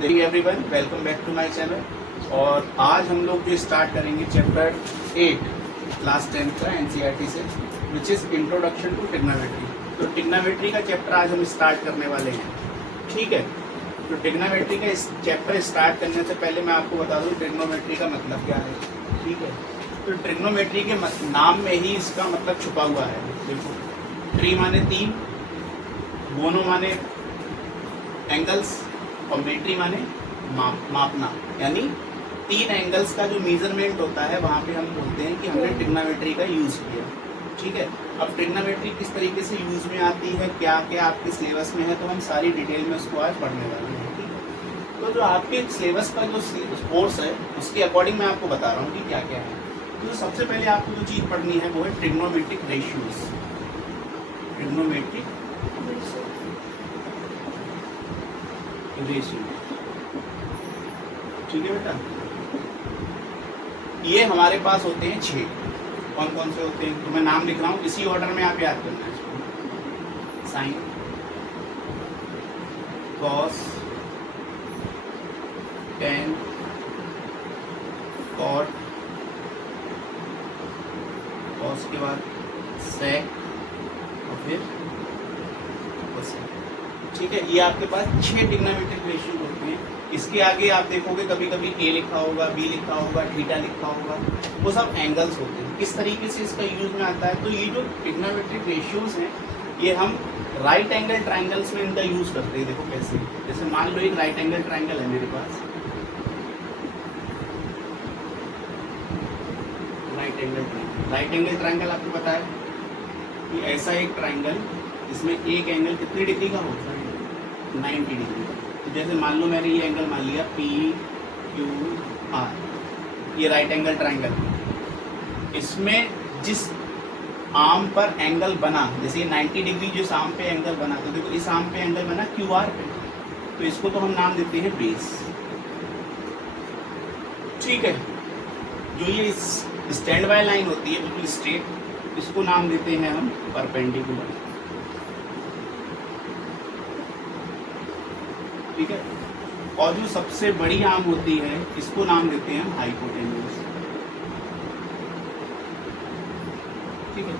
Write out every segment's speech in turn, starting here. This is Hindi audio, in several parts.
Everyone, welcome back to my channel. और आज हम लोग जो स्टार्ट करेंगे चैप्टर 8 क्लास 10 का एनसीईआरटी से, which is introduction to trigonometry. तो ट्रिग्नोमेट्री का चैप्टर आज हम स्टार्ट करने वाले हैं, ठीक है। तो ट्रिग्नोमेट्री का इस चैप्टर स्टार्ट करने से पहले मैं आपको बता दूं ट्रिग्नोमेट्री का मतलब क्या है, ठीक है। तो ट्रिग्नोमेट्री के नाम में ही इसका मतलब छुपा हुआ है। देखो, ट्री माने 3, मोनो माने एंगल्स और मेट्री माने मापना, यानी 3 एंगल्स का जो मेजरमेंट होता है वहाँ पे हम बोलते हैं कि हमने ट्रिग्नोमेट्री का यूज़ किया, ठीक है। अब ट्रिग्नोमेट्री किस तरीके से यूज़ में आती है, क्या क्या आपके सिलेबस में है, तो हम सारी डिटेल में उसको आज पढ़ने वाले हैं, ठीक है। तो जो आपके सिलेबस का जो कोर्स है उसके अकॉर्डिंग मैं आपको बता रहा हूँ कि क्या क्या है। तो सबसे पहले आपको जो चीज़ पढ़नी है वो है ट्रिग्नोमेट्रिक रेशियोज। ट्रिग्नोमेट्रिक रेशियो, ठीक है बेटा। ये हमारे पास होते हैं 6। कौन कौन से होते हैं तो मैं नाम लिख रहा हूँ, इसी ऑर्डर में आप याद करना है इसको। Sine, cos, tan, cot, cos के बाद सेक और फिर कोसेक, ठीक है। ये आपके पास 6 ट्रिग्नोमेट्रिक रेशियो होते हैं। इसके आगे आप देखोगे कभी कभी ए लिखा होगा, बी लिखा होगा, थीटा लिखा होगा, वो सब एंगल्स होते हैं। किस तरीके से इसका यूज में आता है, तो ये जो ट्रिग्नोमेट्रिक रेशियोज हैं ये हम राइट एंगल ट्राइंगल्स में इनका यूज करते हैं। देखो कैसे, जैसे मान लो एक राइट एंगल ट्राइंगल है मेरे पास, राइट एंगल ट्राइंगल आपको पता है कि ऐसा एक ट्राइंगल इसमें एक एंगल कितने डिग्री का होता है, 90 डिग्री का। तो जैसे मान लो मैंने ये एंगल मान लिया पी क्यू आर, ये राइट एंगल ट्राइंगल, इसमें जिस आर्म पर एंगल बना, जैसे ये 90 डिग्री जिस आर्म पे एंगल बना, तो देखो इस आर्म पे एंगल बना क्यू आर पे, तो इसको तो हम नाम देते हैं बेस, ठीक है। जो ये स्टैंड बाय लाइन होती है बिल्कुल स्ट्रेट, इसको नाम देते हैं हम परपेंडिकुलर, ठीक है। और जो सबसे बड़ी आर्म होती है इसको नाम देते हैं हम हाइपोटेन्यूज, ठीक है।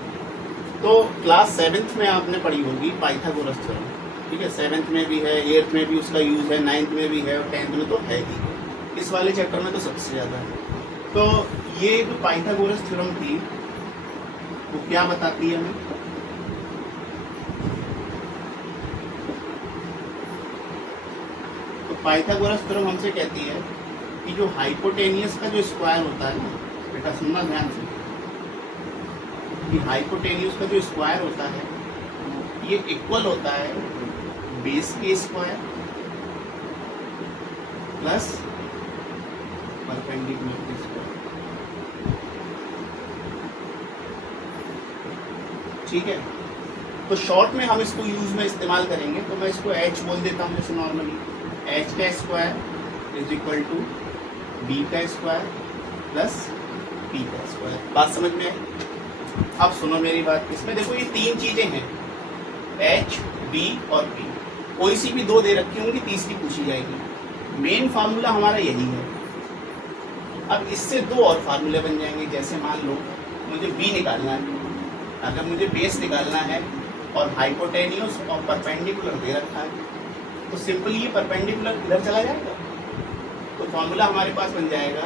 तो क्लास 7th में आपने पढ़ी होगी पाइथागोरस थ्योरम, ठीक है। 7th में भी है, 8th में भी उसका यूज है, 9th में भी है और 10th में तो है ही। इस वाले चैप्टर में तो सबसे ज्यादा है। तो ये जो पाइथागोरस थ्योरम थी वो क्या बताती है हमें, तो पाइथागोरस थ्योरम हमसे कहती है कि जो हाइपोटेनियस का जो स्क्वायर होता है ना, बेटा सुनना ध्यान से, कि हाइपोटेनियस का जो स्क्वायर होता है ये इक्वल होता है बेस के स्क्वायर प्लस परपेंडिकुलर के स्क्वायर, ठीक है। तो शॉर्ट में हम इसको यूज में इस्तेमाल करेंगे, तो मैं इसको एच बोल देता हूँ जैसे नॉर्मली, एच का square is equal to B का स्क्वायर प्लस पी का स्क्वायर। बात समझ में आई? अब सुनो मेरी बात, इसमें देखो ये 3 चीजें हैं, एच, बी और पी। कोई सी भी 2 दे रखी होंगी, तीसरी पूछी जाएगी। मेन फार्मूला हमारा यही है। अब इससे 2 और फार्मूले बन जाएंगे। जैसे मान लो मुझे बी निकालना है, अगर मुझे बेस निकालना है और हाइपोटेन्यूस और परपेंडिकुलर दे रखा है, तो सिंपली ये परपेंडिकुलर इधर चला जाएगा, तो फॉर्मूला हमारे पास बन जाएगा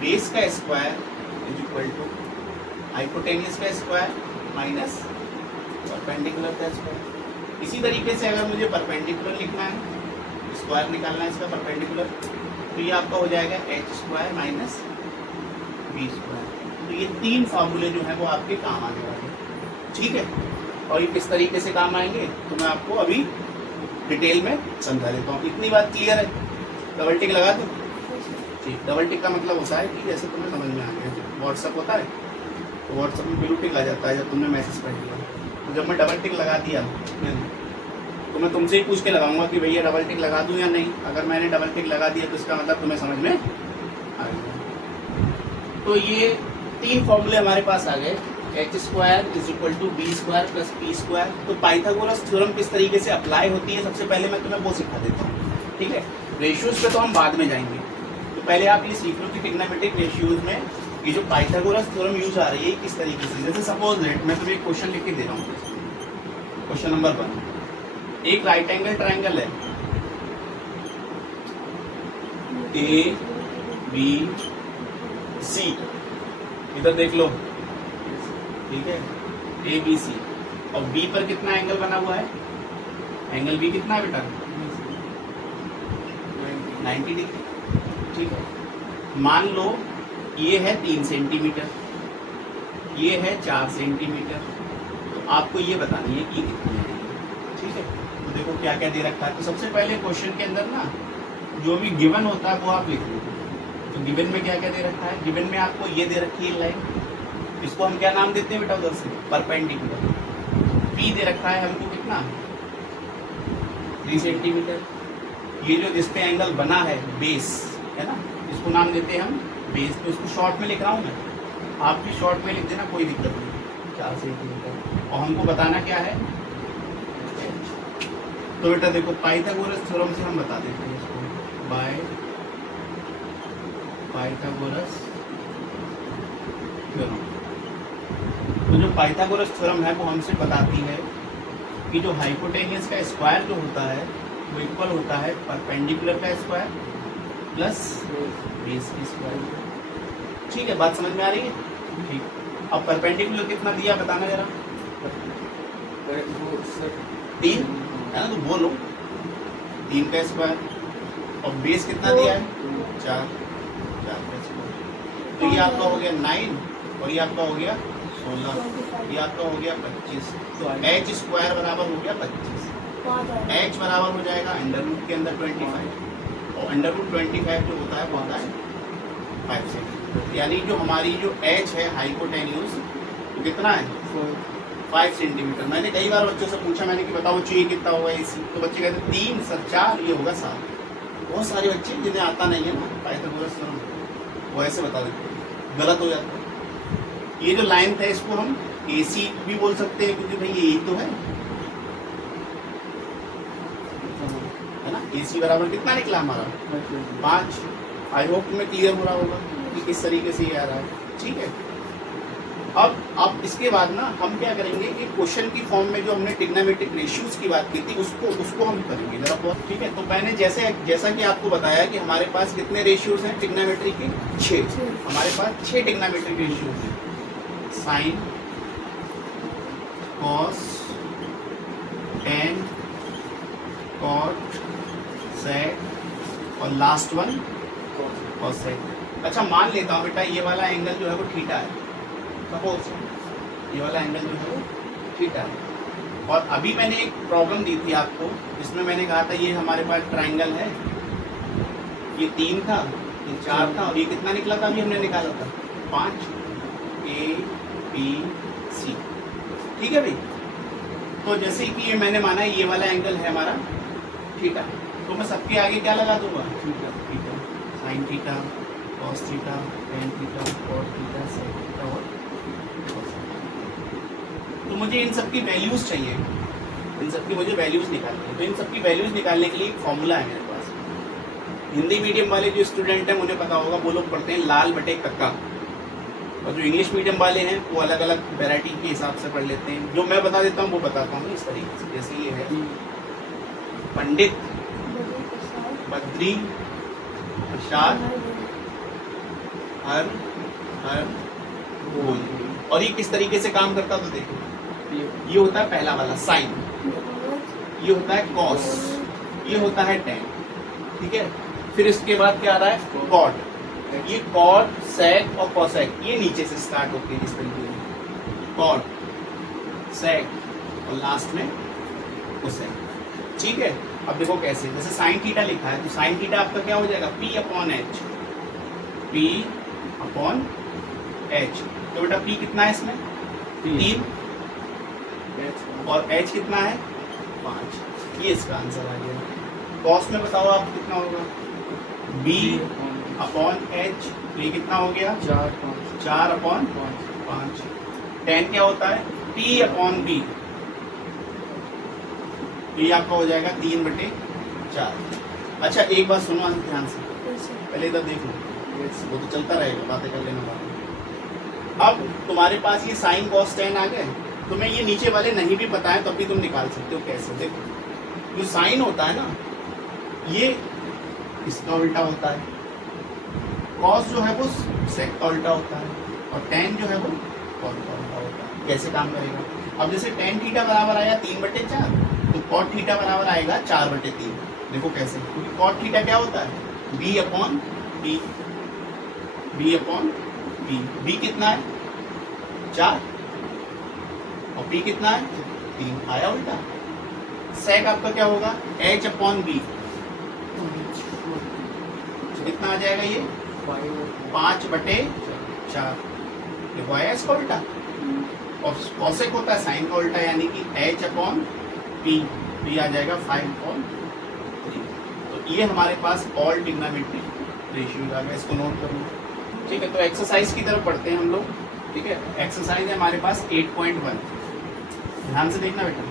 बेस का square is equal to hypotenuse का स्क्वायर माइनस परपेंडिकुलर का स्क्वायर। इसी तरीके से अगर मुझे परपेंडिकुलर लिखना है, स्क्वायर निकालना है इसका परपेंडिकुलर, तो ये आपका हो जाएगा H square minus B square. तो ये 3 फार्मूले जो हैं वो आपके काम आने वाले हैं, ठीक है। और ये किस तरीके से काम आएंगे तो मैं आपको अभी डिटेल में समझा देता हूँ। इतनी बात क्लियर है? डबल टिक लगा दूँ? ठीक। डबल टिक का मतलब होता है कि जैसे तुम्हें समझ में आ गया, व्हाट्सअप होता है तो व्हाट्सअप में ब्लू टिक आ जाता है जब तुमने मैसेज पढ़ लिया। तो जब मैं डबल टिक लगा दिया तो मैं तुमसे ही पूछ के लगाऊंगा कि भैया डबल टिक लगा दूँ या नहीं। अगर मैंने डबल टिक लगा दिया तो इसका मतलब तुम्हें समझ में आ गया। तो ये 3 फॉर्मूले हमारे पास आ गए, H square is equal to B square plus P square. तो पाइथागोरस थ्योरम किस तरीके से अप्लाई होती है सबसे पहले मैं तुम्हें वो सिखा देता हूँ, ठीक है। रेशियोज पे तो हम बाद में जाएंगे, तो पहले आप ये सीख लो कि ट्रिग्नोमेट्रिक रेशियोज में ये जो पाइथागोरस थ्योरम यूज आ रही है किस तरीके से। जैसे सपोज दैट मैं तुम्हें एक क्वेश्चन लिख के दे रहा हूँ, क्वेश्चन नंबर 1, एक राइट एंगल ट्राइंगल है ए बी सी, इधर देख लो, ठीक है, ए बी सी, और बी पर कितना एंगल बना हुआ है, एंगल बी कितना है बेटा, 90 डिग्री, ठीक है। मान लो ये है 3 सेंटीमीटर, ये है 4 सेंटीमीटर, तो आपको ये बतानी है कि कितनी है, ठीक है। तो देखो क्या क्या दे रखा है। तो सबसे पहले क्वेश्चन के अंदर ना जो भी गिवन होता है वो आप लिख लो। तो गिवन में क्या क्या दे रखा है, गिवन में आपको ये दे रखी है लाइन, इसको हम क्या नाम देते हैं बेटा उधर से, परपेंडिकुलर। पी दे रखा है हमको कितना, 3 सेंटीमीटर। ये जो जिस पे एंगल बना है बेस है ना, इसको नाम देते हैं हम बेस। तो इसको शॉर्ट में लिख रहा हूँ मैं, आप भी शॉर्ट में लिख देना, कोई दिक्कत नहीं, 4 सेंटीमीटर। और हमको बताना क्या है, तो बेटा देखो पाइथागोरस थ्योरम से हम बता देते हैं इसको, बाय पाइथागोरस थ्योरम। तो जो पाइथागोरस थ्योरम है वो हमसे बताती है कि जो हाइपोटेनियस का स्क्वायर जो होता है वो इक्वल होता है परपेंडिकुलर का स्क्वायर प्लस बेस की स्क्वायर। ठीक है, बात समझ में आ रही है? ठीक। अब परपेंडिकुलर कितना दिया बताना जरा, 3 है ना, तो बोलो 3 का स्क्वायर, और बेस कितना दिया है 4 का स्क्वायर। तो ये आपका हो गया 9 और ये आपका हो गया 16, ये आपका हो गया 25। तो h स्क्वायर बराबर हो गया 25, h बराबर हो जाएगा अंडर रूट के अंदर 25, और अंडर रूट 25 जो होता है वो आता है 5 सेंटीमीटर। यानी जो हमारी जो h है हाइपोटेन्यूज तो कितना है 5 सेंटीमीटर। मैंने कई बार बच्चों से पूछा, मैंने कि बताओ चाहिए कितना होगा इसी, तो बच्चे कहते 3 × 4 ये होगा 7। बहुत सारे बच्चे जिन्हें आता नहीं है ना पाइथागोरस थ्योरम वो ऐसे बता देते हैं, गलत हो जाता है। ये जो लाइन है इसको हम AC भी बोल सकते हैं, क्योंकि भाई यही तो है ना। AC बराबर कितना निकला हमारा 5। आई होप तुम्हें क्लियर हो रहा होगा कि किस तरीके से ये आ रहा है, ठीक है। अब इसके बाद ना हम क्या करेंगे कि क्वेश्चन की फॉर्म में जो हमने ट्रिग्नोमेट्रिक रेशियोज की बात की थी उसको हम करेंगे जरा बहुत, ठीक है। तो मैंने जैसा कि आपको बताया कि हमारे पास कितने रेशियोज हैं ट्रिग्नोमेट्रिक के, 6। हमारे पास 6 ट्रिग्नोमेट्रिक रेशियोज हैं, साइन, कॉस, टेन, कॉट, सेक और लास्ट वन कॉसेक। अच्छा मान लेता हूँ बेटा ये वाला एंगल जो है वो थीटा है, सपोज ये वाला एंगल जो है वो थीटा है। और अभी मैंने एक प्रॉब्लम दी थी आपको जिसमें मैंने कहा था ये हमारे पास ट्राइंगल है, ये 3 था, ये 4 था, और ये कितना निकला था अभी हमने निकाला था 5, ABC, ठीक है भाई। तो जैसे कि ये मैंने माना ये वाला एंगल है हमारा थीटा, तो मैं सबके आगे क्या लगा दूंगा theta, sine theta, cos theta, tan theta, cot theta, sec theta और तो मुझे इन सब की वैल्यूज चाहिए, इन सब की मुझे वैल्यूज निकालनी है। तो इन सब की वैल्यूज निकालने के लिए एक फॉर्मूला है मेरे पास। हिंदी मीडियम वाले जो स्टूडेंट हैं उन्हें पता होगा, वो लोग पढ़ते हैं लाल बटे कक्का, और जो इंग्लिश मीडियम वाले हैं वो अलग अलग वैरायटी के हिसाब से पढ़ लेते हैं। जो मैं बता देता हूँ वो बताता हूँ इस तरीके से। जैसे ये है पंडित बद्री प्रसाद हर बोल, और ये किस तरीके से काम करता तो देखो, ये होता है पहला वाला साइन, ये होता है कॉस, ये होता है टेन, ठीक है। फिर इसके बाद क्या आ रहा है कॉट, ये कॉट, सेक और कॉसेक, ये नीचे से स्टार्ट होती है इस तरीके से, कॉट, सेक और लास्ट में कोसेक, ठीक है। अब देखो कैसे, जैसे साइन थीटा लिखा है तो साइन थीटा आपका क्या हो जाएगा P/H, P/H। तो बेटा P कितना है इसमें 3 और H कितना है 5, ये इसका आंसर आ गया। कॉस में बताओ आप कितना होगा B/H, तो ये कितना हो गया 4/5। टेन क्या होता है P/B, ये आपका हो जाएगा 3/4। अच्छा एक बात सुनो ध्यान से, पहले इधर देख लो, वो तो चलता रहेगा, बातें कर लेना बाद में। अब तुम्हारे पास ये साइन कॉस टेन आ गए, तुम्हें ये नीचे वाले नहीं भी पता है तब भी तुम निकाल सकते हो। कैसे? देखो, जो साइन होता है ना, ये इसका उल्टा होता है, कॉस जो है वो सेक का उल्टा होता है, और टेन जो है वो कॉट का उल्टा होता है। कैसे काम करेगा? अब जैसे टेन थीटा बराबर आया 3/4, तो कॉट थीटा बराबर आएगा 4/3। देखो कैसे, क्योंकि कॉट थीटा क्या होता है? b upon p, b upon p। b कितना है? 4, और p कितना है? 3। आया उल्टा। सेक आपका क्या होगा? h अपॉन b, कितना आ जाएगा ये? 5/4। देखो आया इसका उल्टा। और कॉसेक होता है साइन का उल्टा, यानी कि h अपॉन p, तो आ जाएगा 5/3। तो ये हमारे पास ऑल ट्रिग्नोमेट्रिक रेशियो आ गया, इसको नोट कर लो। ठीक है, तो एक्सरसाइज की तरफ पढ़ते हैं हम लोग। ठीक है, एक्सरसाइज है हमारे पास 8.1, ध्यान से देखना बेटा।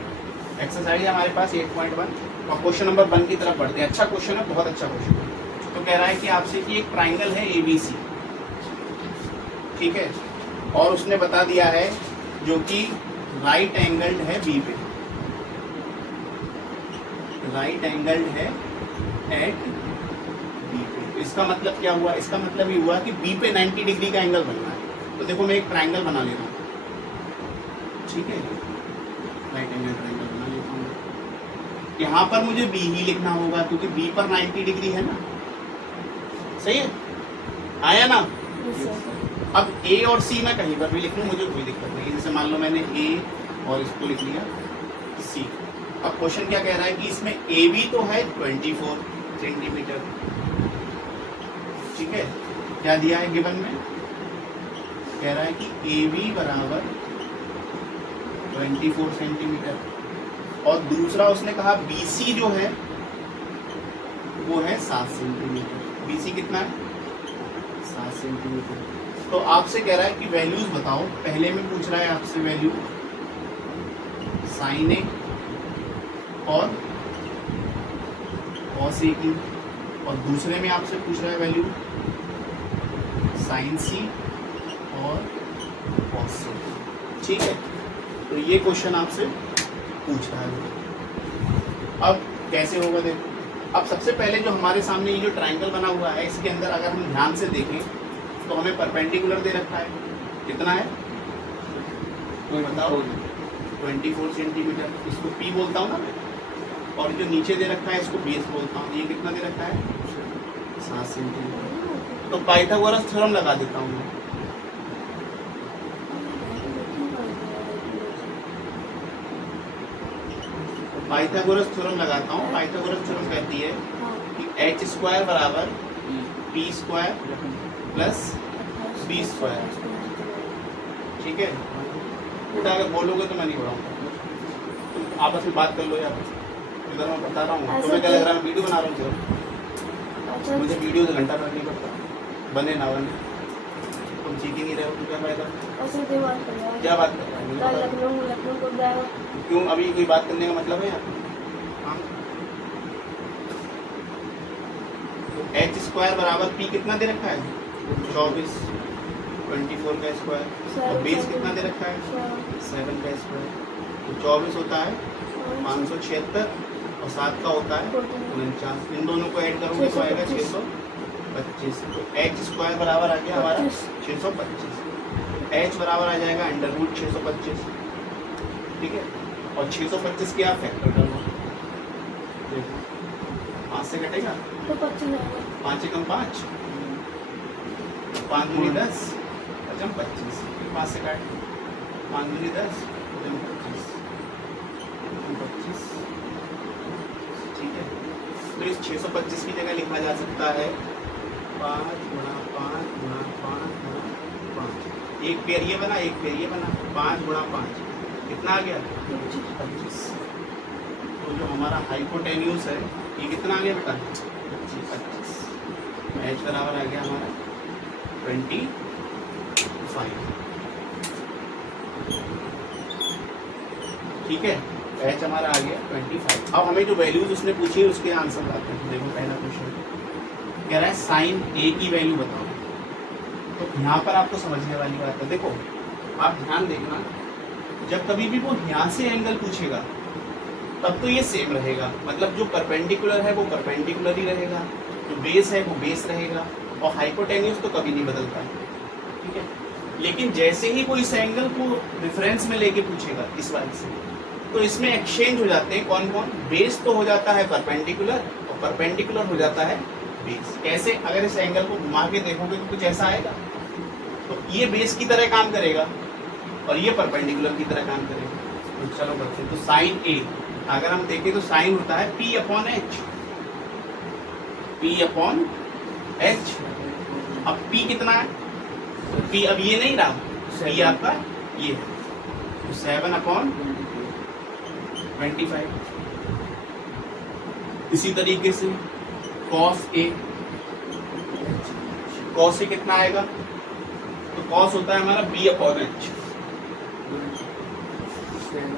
एक्सरसाइज है हमारे पास 8.1 और क्वेश्चन नंबर 1 की तरफ पढ़ते हैं। अच्छा क्वेश्चन है, बहुत अच्छा क्वेश्चन है। तो कह रहा है कि आपसे कि एक ट्राइंगल है ABC, ठीक है, और उसने बता दिया है जो कि राइट एंगल्ड है B पे, राइट एंगल्ड है एट B पे। इसका मतलब क्या हुआ? इसका मतलब ये हुआ कि B पे 90 डिग्री का एंगल बनना है। तो देखो मैं एक ट्राइंगल बना ले रहा हूँ, ठीक है, राइट एंगल ट्राइंगल बना लेता हूँ। यहाँ पर मुझे B ही लिखना होगा क्योंकि B पर 90 डिग्री है ना, सही है, आया ना? अब A और C मैं कहीं पर भी लिख लूँ, मुझे कोई दिक्कत नहीं। जैसे मान लो मैंने A और इसको लिख लिया C। अब क्वेश्चन क्या कह रहा है कि इसमें AB तो है 24 सेंटीमीटर, ठीक है, क्या दिया है गिवन में? कह रहा है कि AB बराबर 24 सेंटीमीटर, और दूसरा उसने कहा BC जो है वो है 7 सेंटीमीटर। BC कितना है? 7 सेंटीमीटर। तो आपसे कह रहा है कि वैल्यूज बताओ। पहले में पूछ रहा है आपसे वैल्यू साइन ए और कॉस ए की, और दूसरे में आपसे पूछ रहा है वैल्यू साइन सी और कॉस सी, ठीक है। तो ये क्वेश्चन आपसे पूछ रहा है। अब कैसे होगा देखो। अब सबसे पहले जो हमारे सामने ये जो ट्राइंगल बना हुआ है, इसके अंदर अगर हम ध्यान से देखें तो हमें परपेंडिकुलर दे रखा है, कितना है कोई बताओ? 24 सेंटीमीटर। इसको P बोलता हूँ ना मैं, और जो नीचे दे रखा है इसको बेस बोलता हूँ। ये कितना दे रखा है? 7 सेंटीमीटर। तो पाइथागोरस थ्योरम लगा देता हूँ मैं। पाइथागोरस थ्योरम लगाता हूँ। पाइथागोरस थ्योरम कहती है कि h² बराबर p² प्लस b², ठीक है। उठा के बोलोगे तो मैं नहीं बढ़ाऊंगा, तुम आपस में बात कर लो यार। इधर मैं बता रहा हूँ, तुम्हें क्या लग रहा है? वीडियो बना रहा हूँ सर, मुझे वीडियो 2 घंटा बैठ नहीं पड़ता, बने ना बने। तुम सीख ही नहीं रहे हो तो क्या फायदा? क्या बात कर रहा है? क्यों अभी कोई बात करने का मतलब है यार? h² बराबर p कितना दे रखा है? 24, 24 का स्क्वायर, और बेस कितना दे रखा है? 7 का स्क्वायर। तो 24 होता है 576 और 7 का होता है 49। इन दोनों को ऐड करोगे तो आएगा 625। तो h² बराबर आ गया हमारा 625। h बराबर आ जाएगा अंडररूट 625, ठीक है। और 625 की आप फैक्टर कर लो, देखो 5 से कटेगा तो 5 कम 5, 5 दूनी 10, 25, 5 से काट 5 दूनी 10, 25, 25, ठीक है। तो इस 625 की जगह लिखा जा सकता है 5 गुणा 5 गुणा 5 गुणा 5। एक पेयर ये बना, एक पेयर ये बना, 5 गुणा 5 कितना आ गया? 25। तो जो हमारा हाइपोटेन्यूस है ये कितना आ गया बेटा? 25। h बराबर आ गया हमारा 25, ठीक है। एच हमारा आ गया 25। अब हमें जो वैल्यूज उसने पूछी है उसके आंसर आते हैं। देखो पहला क्वेश्चन कह रहा है साइन ए की वैल्यू बताओ। तो यहाँ पर आपको समझने वाली बात है, देखो आप ध्यान देखना, जब कभी भी वो यहाँ से एंगल पूछेगा तब तो ये सेम रहेगा, मतलब जो परपेंडिकुलर है वो परपेंडिकुलर ही रहेगा, जो बेस है वो बेस रहेगा, और हाइपोटेन्यूज तो कभी नहीं बदलता है, ठीक है। लेकिन जैसे ही वो इस एंगल को रेफरेंस में लेके पूछेगा इस वाले से, तो इसमें एक्सचेंज हो जाते हैं कौन कौन, बेस तो हो जाता है परपेंडिकुलर और परपेंडिकुलर हो जाता है बेस। कैसे, अगर इस एंगल को घुमा के देखोगे तो कुछ ऐसा आएगा, तो ये बेस की तरह काम करेगा और ये परपेंडिकुलर की तरह काम करेगा। तो चलो करते हैं। तो साइन ए अगर हम देखें तो साइन होता है P upon H, P upon H. अब P कितना है, तो P अब ये नहीं रहा, P आपका ये है, तो 7 अपॉन 25। इसी तरीके से cos A, cos A कितना आएगा, तो cos होता है हमारा B अपॉन एच।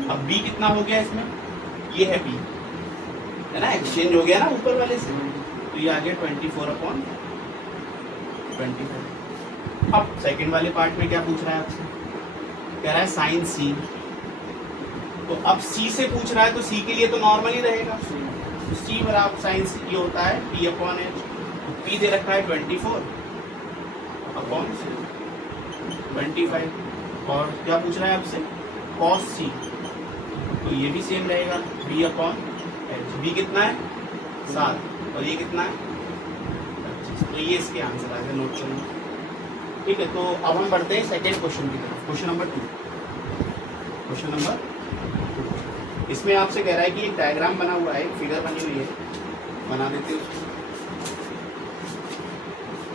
अब B कितना हो गया इसमें, ये है B, है ना, एक्सचेंज हो गया ना ऊपर वाले से, तो ये आ गया 24 अपॉन 25। अब सेकंड वाले पार्ट में क्या पूछ रहा है आपसे, कह रहा है साइन C। तो अब C से पूछ रहा है तो C के लिए तो नॉर्मल ही रहेगा, तो C बराबर साइन C ये होता है P अपॉन एच। तो P दे रखा है 24 अपॉन 25, और क्या पूछ रहा है आपसे cos C, तो ये भी सेम रहेगा B अपॉन एच। B कितना है 7 और ये कितना है 25, तो ये इसके आंसर आ गए, नोट करना, ठीक है। तो अब हम बढ़ते हैं सेकेंड क्वेश्चन की तरफ, क्वेश्चन नंबर 2। क्वेश्चन नंबर 2 इसमें आपसे कह रहा है कि एक डायग्राम बना हुआ है, एक फिगर बनी हुई है, बना देते हैं उसको,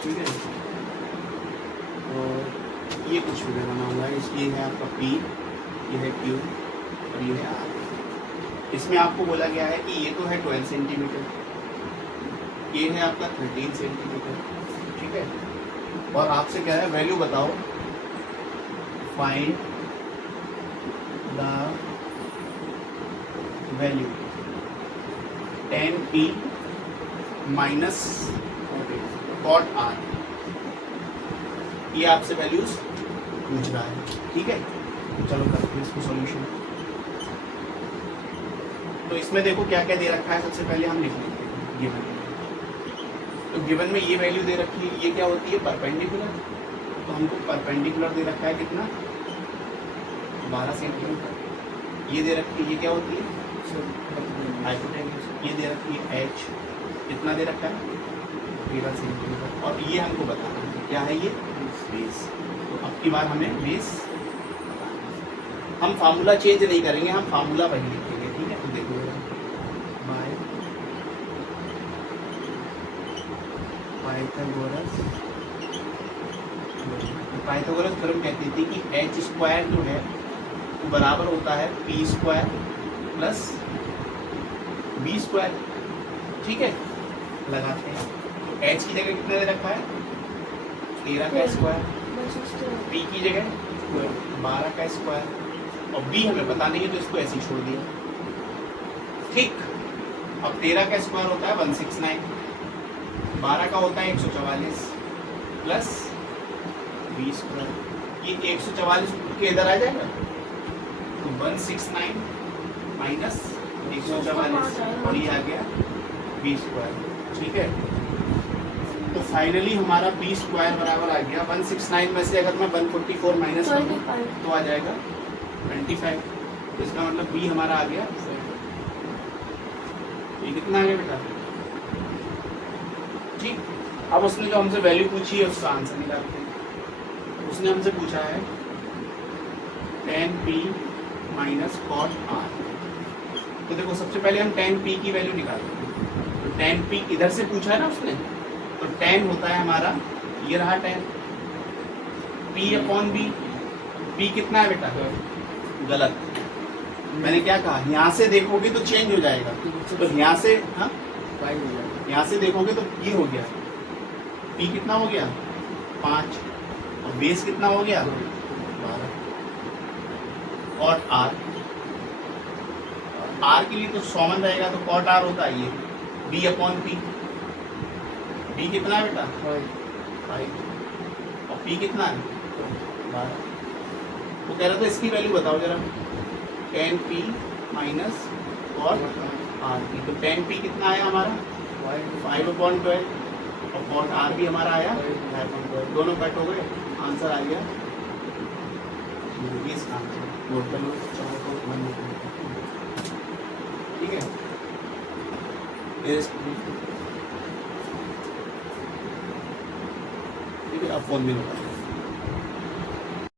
ठीक है। तो ये कुछ फिगर बना हुआ है, ये है आपका P, ये है Q और ये है R। इसमें आपको बोला गया है कि ये तो है 12 सेंटीमीटर, ये है आपका 13 सेंटीमीटर, ठीक है। और आपसे कह रहा है वैल्यू बताओ, find the value tan P minus cot R। ये आपसे वैल्यूज पूछ रहा है, ठीक है। तो चलो करते हैं इसको सॉल्यूशन। तो इसमें देखो क्या क्या दे रखा है, सबसे पहले हम लिख लेते हैं गिवन। तो गिवन में ये वैल्यू दे रखी है, ये क्या होती है परपेंडिकुलर, तो हमको परपेंडिकुलर दे रखा है कितना 12 सेंटीमीटर। ये दे रखी है, ये क्या होती है हाइपोटेन्यूज। ये दे रखी है H, कितना दे रखा है 13 सेंटीमीटर, और ये हमको बताना है क्या है ये बेस। तो अब की बार हमें बेस, हम फार्मूला चेंज नहीं करेंगे, हम फार्मूला वही लिखेंगे, ठीक है। तो देखो बाय पाइथागोरस थ्योरम कहती थी कि एच स्क्वायर जो है वो बराबर होता है P square plus B square, ठीक है। लगाते हैं, तो एच की जगह कितना दे रखा है 13 का स्क्वायर, पी की जगह 12 का स्क्वायर, और बी हमें पता नहीं है तो इसको ऐसे ही छोड़ दिया, ठीक। अब 13 का स्क्वायर होता है 169, 12 का होता है 144 प्लस 20 स्क्वायर, ये 144 के इधर आ जाएगा, तो 169 माइनस 144 और ये आ गया 20 स्क्वायर, ठीक है। तो फाइनली हमारा बी स्क्वायर बराबर आ गया 169 में से अगर मैं 144 माइनस करूँ तो आ जाएगा 25, तो इसका मतलब बी हमारा आ गया, ये कितना आ गया बेटा, ठीक। अब उसने जो हमसे वैल्यू पूछी है उसका आंसर निकालते हैं। उसने हमसे पूछा है tan P minus cot R। तो देखो सबसे पहले हम tan P की वैल्यू निकालते हैं। तो tan P इधर से पूछा है ना उसने, तो tan होता है हमारा, ये रहा tan P upon B। P कितना है बेटा, गलत, मैंने क्या कहा, यहाँ से देखोगे तो चेंज हो जाएगा, तो यहाँ से, हाँ यहाँ से देखोगे तो ये हो गया, P कितना हो गया 5, और बेस कितना हो गया 12, और R आर के लिए तो कॉमन रहेगा, तो कॉट आर होता है ये बी अपॉन पी। बी कितना है बेटा? 5। और पी कितना है? 12। तो कह रहा था इसकी वैल्यू बताओ जरा, tan P minus cot R P. तो टेन पी कितना आया हमारा? 5/12। और कॉट आर भी हमारा आया 5/12। दोनों कट हो गए, आंसर आ गया 20 आंसर। नोट कर लो, ठीक है। ठीक है, अब फोन भी होगा।